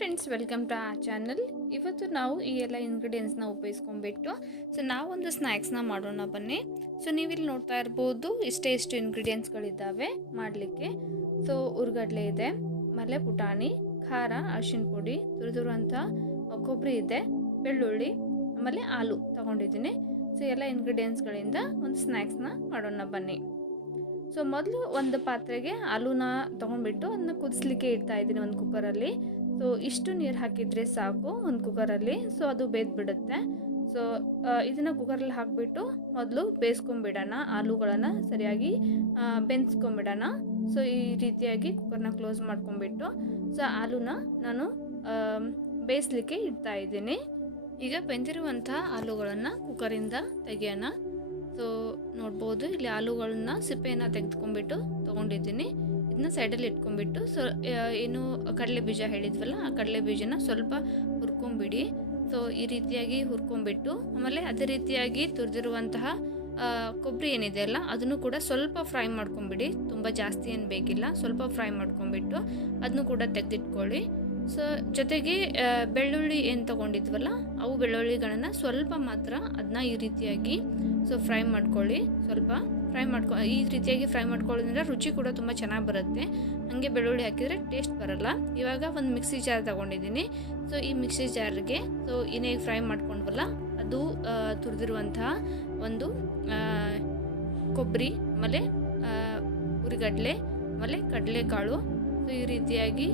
Friends, welcome to ಆ channel. ಇವತ್ತು ನಾವು ಈ ಎಲ್ಲ ಇಂಗ್ರೀಡಿಯೆಂಟ್ಸ್ನ ಉಪಯೋಗಿಸ್ಕೊಂಡ್ಬಿಟ್ಟು ನಾವೊಂದು ಸ್ನ್ಯಾಕ್ಸ್ನ ಮಾಡೋಣ ಬನ್ನಿ. ನೀವಿಲ್ಲಿ ನೋಡ್ತಾ ಇರ್ಬೋದು, ಇಷ್ಟು ಇಂಗ್ರೀಡಿಯೆಂಟ್ಸ್ಗಳಿದ್ದಾವೆ ಮಾಡಲಿಕ್ಕೆ. ಉರ್ಗಡ್ಲೆ ಇದೆ, ಆಮೇಲೆ ಪುಟಾಣಿ, ಖಾರ, ಅರಿಶಿನ ಪುಡಿ, ತುರಿದಿರುವಂಥ ಕೊಬ್ಬರಿ ಇದೆ, ಬೆಳ್ಳುಳ್ಳಿ, ಆಮೇಲೆ ಹಾಲು ತಗೊಂಡಿದ್ದೀನಿ. ಎಲ್ಲ ಇಂಗ್ರೀಡಿಯೆಂಟ್ಸ್ಗಳಿಂದ ಒಂದು ಸ್ನ್ಯಾಕ್ಸ್ನ ಮಾಡೋಣ ಬನ್ನಿ. ಮೊದಲು ಒಂದು ಪಾತ್ರೆಗೆ ಹಾಲುನ ತೊಗೊಂಡ್ಬಿಟ್ಟು ಅದನ್ನ ಕುದಿಸ್ಲಿಕ್ಕೆ ಇಡ್ತಾ ಇದ್ದೀನಿ ಒಂದು ಕುಕ್ಕರಲ್ಲಿ. ಇಷ್ಟು ನೀರು ಹಾಕಿದರೆ ಸಾಕು ಒಂದು ಕುಕ್ಕರಲ್ಲಿ. ಅದು ಬೇಯ್ದುಬಿಡುತ್ತೆ. ಇದನ್ನು ಕುಕ್ಕರಲ್ಲಿ ಹಾಕಿಬಿಟ್ಟು ಮೊದಲು ಬೇಯಿಸ್ಕೊಂಬಿಡೋಣ, ಆಲೂಗಳನ್ನು ಸರಿಯಾಗಿ ಬೆಂದಿಸ್ಕೊಂಬಿಡೋಣ. ಈ ರೀತಿಯಾಗಿ ಕುಕ್ಕರ್ನ ಕ್ಲೋಸ್ ಮಾಡ್ಕೊಂಬಿಟ್ಟು ಆಲೂನ ನಾನು ಬೇಯಿಸ್ಲಿಕ್ಕೆ ಇಡ್ತಾ ಇದ್ದೀನಿ. ಈಗ ಬೆಂದಿರುವಂಥ ಆಲೂಗಳನ್ನು ಕುಕ್ಕರಿಂದ ತೆಗೆಯೋಣ. ನೋಡ್ಬೋದು, ಇಲ್ಲಿ ಆಲೂಗಳನ್ನ ಸಿಪ್ಪೆಯನ್ನು ತೆಗೆದುಕೊಂಡ್ಬಿಟ್ಟು ತೊಗೊಂಡಿದ್ದೀನಿ. ಇದನ್ನ ಸೈಡಲ್ಲಿ ಇಟ್ಕೊಂಡ್ಬಿಟ್ಟು ಏನು ಕಡಲೆ ಬೀಜ ಹೇಳಿದ್ವಲ್ಲ, ಆ ಕಡಲೆ ಬೀಜನ ಸ್ವಲ್ಪ ಹುರ್ಕೊಂಬಿಡಿ. ಈ ರೀತಿಯಾಗಿ ಹುರ್ಕೊಂಬಿಟ್ಟು ಆಮೇಲೆ ಅದೇ ರೀತಿಯಾಗಿ ತುರಿದಿರುವಂತಹ ಕೊಬ್ಬರಿ ಏನಿದೆ ಅಲ್ಲ, ಅದನ್ನು ಕೂಡ ಸ್ವಲ್ಪ ಫ್ರೈ ಮಾಡ್ಕೊಂಬಿಡಿ. ತುಂಬ ಜಾಸ್ತಿ ಏನು ಬೇಕಿಲ್ಲ, ಸ್ವಲ್ಪ ಫ್ರೈ ಮಾಡ್ಕೊಂಬಿಟ್ಟು ಅದನ್ನು ಕೂಡ ತೆಗೆದಿಟ್ಕೊಳ್ಳಿ. ಜೊತೆಗೆ ಬೆಳ್ಳುಳ್ಳಿ ಏನು ತೊಗೊಂಡಿದ್ವಲ್ಲ, ಅವು ಬೆಳ್ಳುಳ್ಳಿಗಳನ್ನು ಸ್ವಲ್ಪ ಮಾತ್ರ ಅದನ್ನ ಈ ರೀತಿಯಾಗಿ ಫ್ರೈ ಮಾಡ್ಕೊಳ್ಳಿ. ಸ್ವಲ್ಪ ಈ ರೀತಿಯಾಗಿ ಫ್ರೈ ಮಾಡ್ಕೊಳ್ಳೋದ್ರಿಂದ ರುಚಿ ಕೂಡ ತುಂಬ ಚೆನ್ನಾಗಿ ಬರುತ್ತೆ. ಹಾಗೆ ಬೆಳ್ಳುಳ್ಳಿ ಹಾಕಿದರೆ ಟೇಸ್ಟ್ ಬರಲ್ಲ. ಇವಾಗ ಒಂದು ಮಿಕ್ಸಿ ಜಾರ್ ತೊಗೊಂಡಿದ್ದೀನಿ. ಈ ಮಿಕ್ಸಿ ಜಾರ್ಗೆ ಏನೇ ಫ್ರೈ ಮಾಡ್ಕೊಂಡ್ವಲ್ಲ, ಅದು ತುರಿದಿರುವಂತಹ ಒಂದು ಕೊಬ್ಬರಿ, ಆಮೇಲೆ ಉರಿಗಡಲೆ, ಆಮೇಲೆ ಕಡಲೆಕಾಳು, ಈ ರೀತಿಯಾಗಿ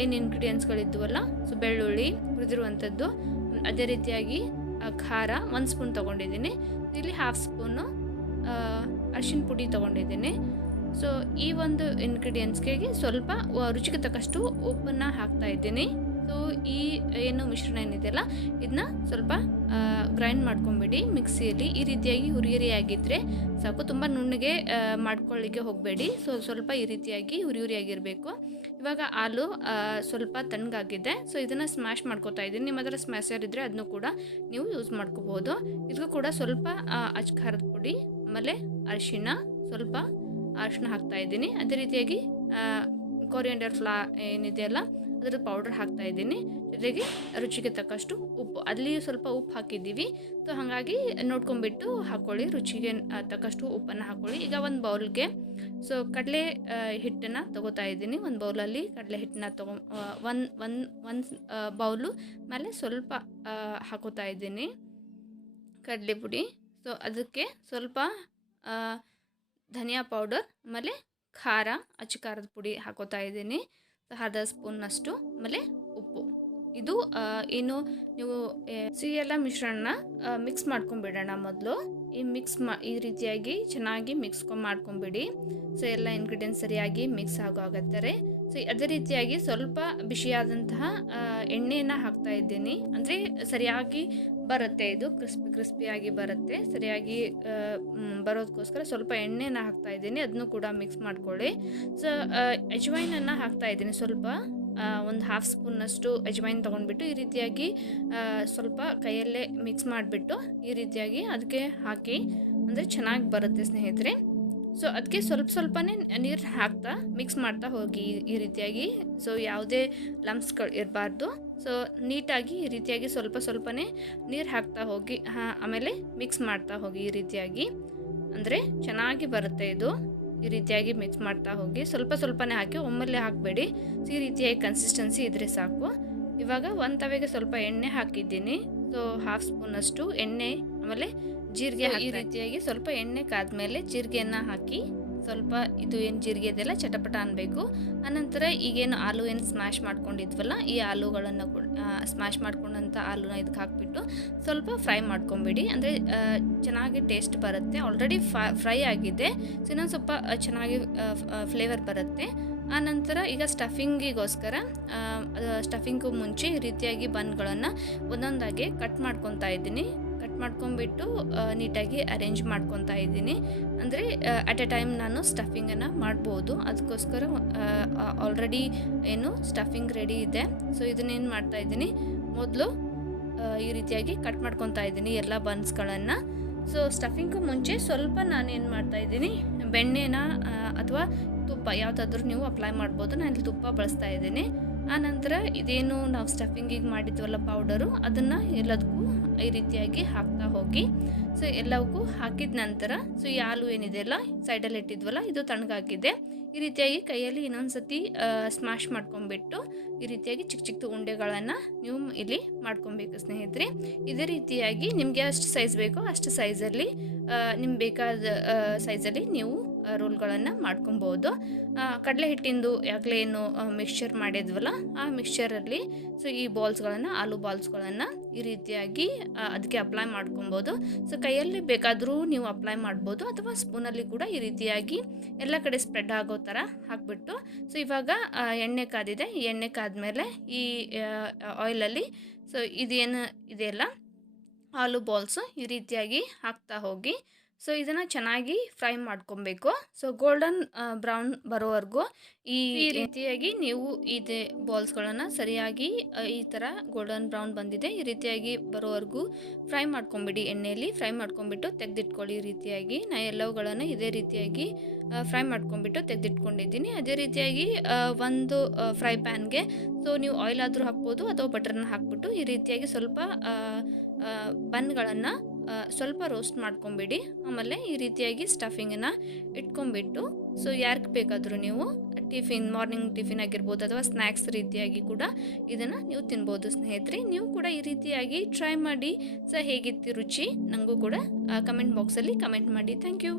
ಏನು ಇಂಗ್ರೀಡಿಯೆಂಟ್ಸ್ಗಳಿದ್ವಲ್ಲ, ಬೆಳ್ಳುಳ್ಳಿ ಹುರಿದಿರುವಂಥದ್ದು, ಅದೇ ರೀತಿಯಾಗಿ ಖಾರ 1 ಸ್ಪೂನ್ ತೊಗೊಂಡಿದ್ದೀನಿ. ಇಲ್ಲಿ 1/2 ಸ್ಪೂನು ಅರಿಶಿನ ಪುಡಿ ತೊಗೊಂಡಿದ್ದೀನಿ. ಈ ಒಂದು ಇಂಗ್ರೀಡಿಯೆಂಟ್ಸ್ಗೆ ಸ್ವಲ್ಪ ರುಚಿಗೆ ತಕ್ಕಷ್ಟು ಉಪ್ಪನ್ನು ಹಾಕ್ತಾ ಇದ್ದೀನಿ. ಈ ಏನು ಮಿಶ್ರಣ ಏನಿದೆಯಲ್ಲ, ಇದನ್ನ ಸ್ವಲ್ಪ ಗ್ರೈಂಡ್ ಮಾಡ್ಕೊಂಬಿಡಿ ಮಿಕ್ಸಿಯಲ್ಲಿ. ಈ ರೀತಿಯಾಗಿ ಹುರಿಯಾಗಿದ್ದರೆ ಸಾಕು, ತುಂಬ ನುಣ್ಣಗೆ ಮಾಡ್ಕೊಳ್ಳಿಕ್ಕೆ ಹೋಗಬೇಡಿ. ಸ್ವಲ್ಪ ಈ ರೀತಿಯಾಗಿ ಹುರಿಯಾಗಿರಬೇಕು. ಇವಾಗ ಹಾಲು ಸ್ವಲ್ಪ ತಣ್ಣಗಾಗಿದೆ. ಇದನ್ನು ಸ್ಮ್ಯಾಶ್ ಮಾಡ್ಕೋತಾ ಇದ್ದೀನಿ. ನಿಮ್ಮ ಹತ್ರ ಸ್ಮ್ಯಾಶರ್ ಇದ್ದರೆ ಅದನ್ನು ಕೂಡ ನೀವು ಯೂಸ್ ಮಾಡ್ಕೋಬೋದು. ಇದಕ್ಕೂ ಕೂಡ ಸ್ವಲ್ಪ ಅಚ್ಚ ಖಾರದ ಪುಡಿ, ಆಮೇಲೆ ಸ್ವಲ್ಪ ಅರಿಶಿನ ಹಾಕ್ತಾ ಇದ್ದೀನಿ. ಅದೇ ರೀತಿಯಾಗಿ ಕೊರಿಯಂಡರ್ ಏನಿದೆಯಲ್ಲ, ಅದರ ಪೌಡರ್ ಹಾಕ್ತಾ ಇದ್ದೀನಿ. ಜೊತೆಗೆ ರುಚಿಗೆ ತಕ್ಕಷ್ಟು ಉಪ್ಪು, ಅಲ್ಲಿ ಸ್ವಲ್ಪ ಉಪ್ಪು ಹಾಕಿದ್ದೀವಿ. ಹಾಗಾಗಿ ನೋಡ್ಕೊಂಬಿಟ್ಟು ಹಾಕ್ಕೊಳ್ಳಿ, ರುಚಿಗೆ ತಕ್ಕಷ್ಟು ಉಪ್ಪನ್ನು ಹಾಕ್ಕೊಳ್ಳಿ. ಈಗ ಒಂದು ಬೌಲ್ಗೆ ಕಡಲೆ ಹಿಟ್ಟನ್ನು ತೊಗೋತಾ ಇದ್ದೀನಿ. ಒಂದು ಬೌಲಲ್ಲಿ ಕಡಲೆ ಹಿಟ್ಟನ್ನ ಒಂದು ಬೌಲು ಮೇಲೆ ಸ್ವಲ್ಪ ಹಾಕೋತಾ ಇದ್ದೀನಿ ಕಡಲೆ ಪುಡಿ. ಅದಕ್ಕೆ ಸ್ವಲ್ಪ ಧನಿಯಾ ಪೌಡರ್, ಆಮೇಲೆ ಖಾರ, ಅಚ್ಚ ಖಾರದ ಪುಡಿ ಹಾಕೋತಾ ಇದ್ದೀನಿ. 1/2 ಸ್ಪೂನ್ನಷ್ಟು, ಆಮೇಲೆ ಉಪ್ಪು. ಇದು ಏನು ನೀವು ಎಲ್ಲ ಮಿಶ್ರಣ ಮಿಕ್ಸ್ ಮಾಡ್ಕೊಂಬಿಡೋಣ. ಮೊದಲು ಈ ರೀತಿಯಾಗಿ ಚೆನ್ನಾಗಿ ಮಾಡ್ಕೊಂಬಿಡಿ. ಎಲ್ಲ ಇಂಗ್ರೀಡಿಯೆಂಟ್ಸ್ ಸರಿಯಾಗಿ ಮಿಕ್ಸ್ ಆಗೋಗತ್ತಾರೆ. ಅದೇ ರೀತಿಯಾಗಿ ಸ್ವಲ್ಪ ಬಿಸಿಯಾದಂತಹ ಎಣ್ಣೆಯನ್ನು ಹಾಕ್ತಾ ಇದ್ದೀನಿ. ಅಂದರೆ ಸರಿಯಾಗಿ ಬರುತ್ತೆ, ಇದು ಕ್ರಿಸ್ಪಿಯಾಗಿ ಬರುತ್ತೆ. ಸರಿಯಾಗಿ ಬರೋದಕ್ಕೋಸ್ಕರ ಸ್ವಲ್ಪ ಎಣ್ಣೆನ ಹಾಕ್ತಾ ಇದ್ದೀನಿ. ಅದನ್ನು ಕೂಡ ಮಿಕ್ಸ್ ಮಾಡ್ಕೊಳ್ಳಿ. ಅಜ್ವೈನನ್ನು ಹಾಕ್ತಾ ಇದ್ದೀನಿ. ಸ್ವಲ್ಪ ಒಂದು 1/2 ಸ್ಪೂನ್ನಷ್ಟು ಅಜ್ವೈನ್ ತೊಗೊಂಡ್ಬಿಟ್ಟು ಈ ರೀತಿಯಾಗಿ ಸ್ವಲ್ಪ ಕೈಯಲ್ಲೇ ಮಿಕ್ಸ್ ಮಾಡಿಬಿಟ್ಟು ಈ ರೀತಿಯಾಗಿ ಅದಕ್ಕೆ ಹಾಕಿ, ಅಂದರೆ ಚೆನ್ನಾಗಿ ಬರುತ್ತೆ ಸ್ನೇಹಿತರೆ. ಅದಕ್ಕೆ ಸ್ವಲ್ಪನೇ ನೀರು ಹಾಕ್ತಾ ಮಿಕ್ಸ್ ಮಾಡ್ತಾ ಹೋಗಿ ಈ ರೀತಿಯಾಗಿ. ಯಾವುದೇ ಲಂಪ್ಸ್ಗಳು ಇರಬಾರ್ದು. ನೀಟಾಗಿ ಈ ರೀತಿಯಾಗಿ ಸ್ವಲ್ಪನೇ ನೀರು ಹಾಕ್ತಾ ಹೋಗಿ, ಆಮೇಲೆ ಮಿಕ್ಸ್ ಮಾಡ್ತಾ ಹೋಗಿ ಈ ರೀತಿಯಾಗಿ. ಅಂದರೆ ಚೆನ್ನಾಗಿ ಬರುತ್ತೆ ಇದು. ಈ ರೀತಿಯಾಗಿ ಮಿಕ್ಸ್ ಮಾಡ್ತಾ ಹೋಗಿ, ಸ್ವಲ್ಪನೇ ಹಾಕಿ ಒಮ್ಮೆಲೆ ಹಾಕಬೇಡಿ. ಈ ರೀತಿಯಾಗಿ ಕನ್ಸಿಸ್ಟೆನ್ಸಿ ಇದ್ದರೆ ಸಾಕು. ಇವಾಗ ಒಂದು ತವೆಗೆ ಸ್ವಲ್ಪ ಎಣ್ಣೆ ಹಾಕಿದ್ದೀನಿ. 1/2 ಸ್ಪೂನಷ್ಟು ಎಣ್ಣೆ, ಆಮೇಲೆ ಜೀರಿಗೆ. ಈ ರೀತಿಯಾಗಿ ಸ್ವಲ್ಪ ಎಣ್ಣೆ ಕಾದ್ಮೇಲೆ ಜೀರಿಗೆಯನ್ನು ಹಾಕಿ, ಸ್ವಲ್ಪ ಇದು ಏನು ಜೀರಿಗೆ ಇದೆಲ್ಲ ಚಟಪಟ ಅನ್ನಬೇಕು. ಆನಂತರ ಈಗೇನು ಆಲೂ ಏನು ಸ್ಮ್ಯಾಶ್ ಮಾಡ್ಕೊಂಡಿದ್ವಲ್ಲ, ಈ ಆಲೂಗಳನ್ನು ಸ್ಮ್ಯಾಶ್ ಮಾಡ್ಕೊಂಡಂಥ ಆಲೂನ ಇದಕ್ಕೆ ಹಾಕಿಬಿಟ್ಟು ಸ್ವಲ್ಪ ಫ್ರೈ ಮಾಡ್ಕೊಂಬಿಡಿ. ಅಂದರೆ ಚೆನ್ನಾಗಿ ಟೇಸ್ಟ್ ಬರುತ್ತೆ. ಆಲ್ರೆಡಿ ಫ್ರೈ ಆಗಿದೆ. ಇನ್ನೊಂದು ಸ್ವಲ್ಪ ಚೆನ್ನಾಗಿ ಫ್ಲೇವರ್ ಬರುತ್ತೆ. ಆನಂತರ ಈಗ ಸ್ಟಫಿಂಗಿಗೋಸ್ಕರ ಸ್ಟಫಿಂಗು ಮುಂಚೆ ಈ ರೀತಿಯಾಗಿ ಬನ್ಗಳನ್ನು ಒಂದೊಂದಾಗಿ ಕಟ್ ಮಾಡ್ಕೊತಾ ಇದ್ದೀನಿ. ಕಟ್ ಮಾಡ್ಕೊಂಬಿಟ್ಟು ನೀಟಾಗಿ ಅರೇಂಜ್ ಮಾಡ್ಕೊತಾ ಇದ್ದೀನಿ. ಅಂದರೆ ಅಟ್ ಎ ಟೈಮ್ ನಾನು ಸ್ಟಫಿಂಗನ್ನು ಮಾಡ್ಬೋದು. ಅದಕ್ಕೋಸ್ಕರ ಆಲ್ರೆಡಿ ಏನು ಸ್ಟಫಿಂಗ್ ರೆಡಿ ಇದೆ. ಇದನ್ನೇನು ಮಾಡ್ತಾ ಇದ್ದೀನಿ, ಮೊದಲು ಈ ರೀತಿಯಾಗಿ ಕಟ್ ಮಾಡ್ಕೊತಾ ಇದ್ದೀನಿ ಎಲ್ಲ ಬನ್ಸ್ಗಳನ್ನು. ಸ್ಟಫಿಂಗು ಮುಂಚೆ ಸ್ವಲ್ಪ ನಾನೇನು ಮಾಡ್ತಾಯಿದ್ದೀನಿ, ಬೆಣ್ಣೆನ ಅಥವಾ ತುಪ್ಪ ಯಾವುದಾದ್ರೂ ನೀವು ಅಪ್ಲೈ ಮಾಡ್ಬೋದು. ನಾನು ಇಲ್ಲಿ ತುಪ್ಪ ಬಳಸ್ತಾ ಇದ್ದೀನಿ. ಆನಂತರ ಇದೇನು ನಾವು ಸ್ಟಫಿಂಗಿಗೆ ಮಾಡಿದ್ವಲ್ಲ ಪೌಡರು, ಅದನ್ನು ಎಲ್ಲದಕ್ಕೂ ಈ ರೀತಿಯಾಗಿ ಹಾಕ್ತಾ ಹೋಗಿ. ಸೊ ಎಲ್ಲವಕ್ಕೂ ಹಾಕಿದ ನಂತರ ಸೊ ಈ ಹಾಲು ಏನಿದೆಯಲ್ಲ ಸೈಡಲ್ಲಿ ಇಟ್ಟಿದ್ವಲ್ಲ ಇದು ತಣ್ಣಗಾಗಿದೆ. ಈ ರೀತಿಯಾಗಿ ಕೈಯಲ್ಲಿ ಇನ್ನೊಂದ್ಸತಿ ಸ್ಮ್ಯಾಶ್ ಮಾಡ್ಕೊಂಬಿಟ್ಟು ಈ ರೀತಿಯಾಗಿ ಚಿಕ್ಕ ಚಿಕ್ಕ ಉಂಡೆಗಳನ್ನು ನೀವು ಇಲ್ಲಿ ಮಾಡ್ಕೊಬೇಕು ಸ್ನೇಹಿತರೆ. ಇದೇ ರೀತಿಯಾಗಿ ನಿಮಗೆ ಎಷ್ಟು ಸೈಜ್ ಬೇಕೋ ಅಷ್ಟು ಸೈಜಲ್ಲಿ ನಿಮ್ಗೆ ಬೇಕಾದ ಸೈಜಲ್ಲಿ ನೀವು ರೋಲ್ಗಳನ್ನು ಮಾಡ್ಕೊಬೋದು. ಕಡಲೆ ಹಿಟ್ಟಿಂದು ಆಗಲೇ ಏನು ಮಿಕ್ಸ್ಚರ್ ಮಾಡಿದ್ವಲ್ಲ ಆ ಮಿಕ್ಸ್ಚರಲ್ಲಿ ಸೊ ಈ ಬಾಲ್ಸ್ಗಳನ್ನು, ಆಲೂ ಬಾಲ್ಸ್ಗಳನ್ನು ಈ ರೀತಿಯಾಗಿ ಅದಕ್ಕೆ ಅಪ್ಲೈ ಮಾಡ್ಕೊಬೋದು. ಸೊ ಕೈಯಲ್ಲಿ ಬೇಕಾದರೂ ನೀವು ಅಪ್ಲೈ ಮಾಡ್ಬೋದು ಅಥವಾ ಸ್ಪೂನಲ್ಲಿ ಕೂಡ ಈ ರೀತಿಯಾಗಿ ಎಲ್ಲ ಕಡೆ ಸ್ಪ್ರೆಡ್ ಆಗೋ ಥರ ಹಾಕ್ಬಿಟ್ಟು ಸೊ ಇವಾಗ ಎಣ್ಣೆ ಕಾದಿದೆ. ಈ ಎಣ್ಣೆ ಕಾದ್ಮೇಲೆ ಈ ಆಯಿಲಲ್ಲಿ ಸೊ ಇದೇನು ಇದೆಯಲ್ಲ ಆಲೂ ಬಾಲ್ಸು ಈ ರೀತಿಯಾಗಿ ಹಾಕ್ತಾ ಹೋಗಿ ಸೊ ಇದನ್ನು ಚೆನ್ನಾಗಿ ಫ್ರೈ ಮಾಡ್ಕೊಬೇಕು. ಸೊ ಗೋಲ್ಡನ್ ಬ್ರೌನ್ ಬರೋವರೆಗೂ ಈ ರೀತಿಯಾಗಿ ನೀವು ಇದೇ ಬಾಲ್ಸ್ಗಳನ್ನು ಸರಿಯಾಗಿ ಈ ಥರ ಗೋಲ್ಡನ್ ಬ್ರೌನ್ ಬಂದಿದೆ ಈ ರೀತಿಯಾಗಿ ಬರೋವರೆಗೂ ಫ್ರೈ ಮಾಡ್ಕೊಂಬಿಡಿ. ಎಣ್ಣೆಯಲ್ಲಿ ಫ್ರೈ ಮಾಡ್ಕೊಂಬಿಟ್ಟು ತೆಗೆದಿಟ್ಕೊಳ್ಳಿ. ಈ ರೀತಿಯಾಗಿ ನಾನು ಎಲ್ಲವುಗಳನ್ನು ಇದೇ ರೀತಿಯಾಗಿ ಫ್ರೈ ಮಾಡ್ಕೊಂಬಿಟ್ಟು ತೆಗೆದಿಟ್ಕೊಂಡಿದ್ದೀನಿ. ಅದೇ ರೀತಿಯಾಗಿ ಒಂದು ಫ್ರೈ ಪ್ಯಾನ್ಗೆ ಸೊ ನೀವು ಆಯಿಲ್ ಆದರೂ ಹಾಕ್ಬೋದು ಅಥವಾ ಬಟರ್ನ ಹಾಕ್ಬಿಟ್ಟು ಈ ರೀತಿಯಾಗಿ ಸ್ವಲ್ಪ ಬನ್ಗಳನ್ನು ಸ್ವಲ್ಪ ರೋಸ್ಟ್ ಮಾಡ್ಕೊಂಬಿಡಿ. ಆಮೇಲೆ ಈ ರೀತಿಯಾಗಿ ಸ್ಟಫಿಂಗನ್ನು ಇಟ್ಕೊಂಬಿಟ್ಟು ಸೊ ಯಾರಿಗೆ ಬೇಕಾದರೂ ನೀವು ಮಾರ್ನಿಂಗ್ ಟಿಫಿನ್ ಆಗಿರ್ಬೋದು ಅಥವಾ ಸ್ನ್ಯಾಕ್ಸ್ ರೀತಿಯಾಗಿ ಕೂಡ ಇದನ್ನು ನೀವು ತಿನ್ಬೋದು ಸ್ನೇಹಿತರೆ. ನೀವು ಕೂಡ ಈ ರೀತಿಯಾಗಿ ಟ್ರೈ ಮಾಡಿ. ಸೊ ಹೇಗಿತ್ತು ರುಚಿ ನನಗೂ ಕೂಡ ಕಮೆಂಟ್ ಬಾಕ್ಸಲ್ಲಿ ಕಮೆಂಟ್ ಮಾಡಿ. Thank you.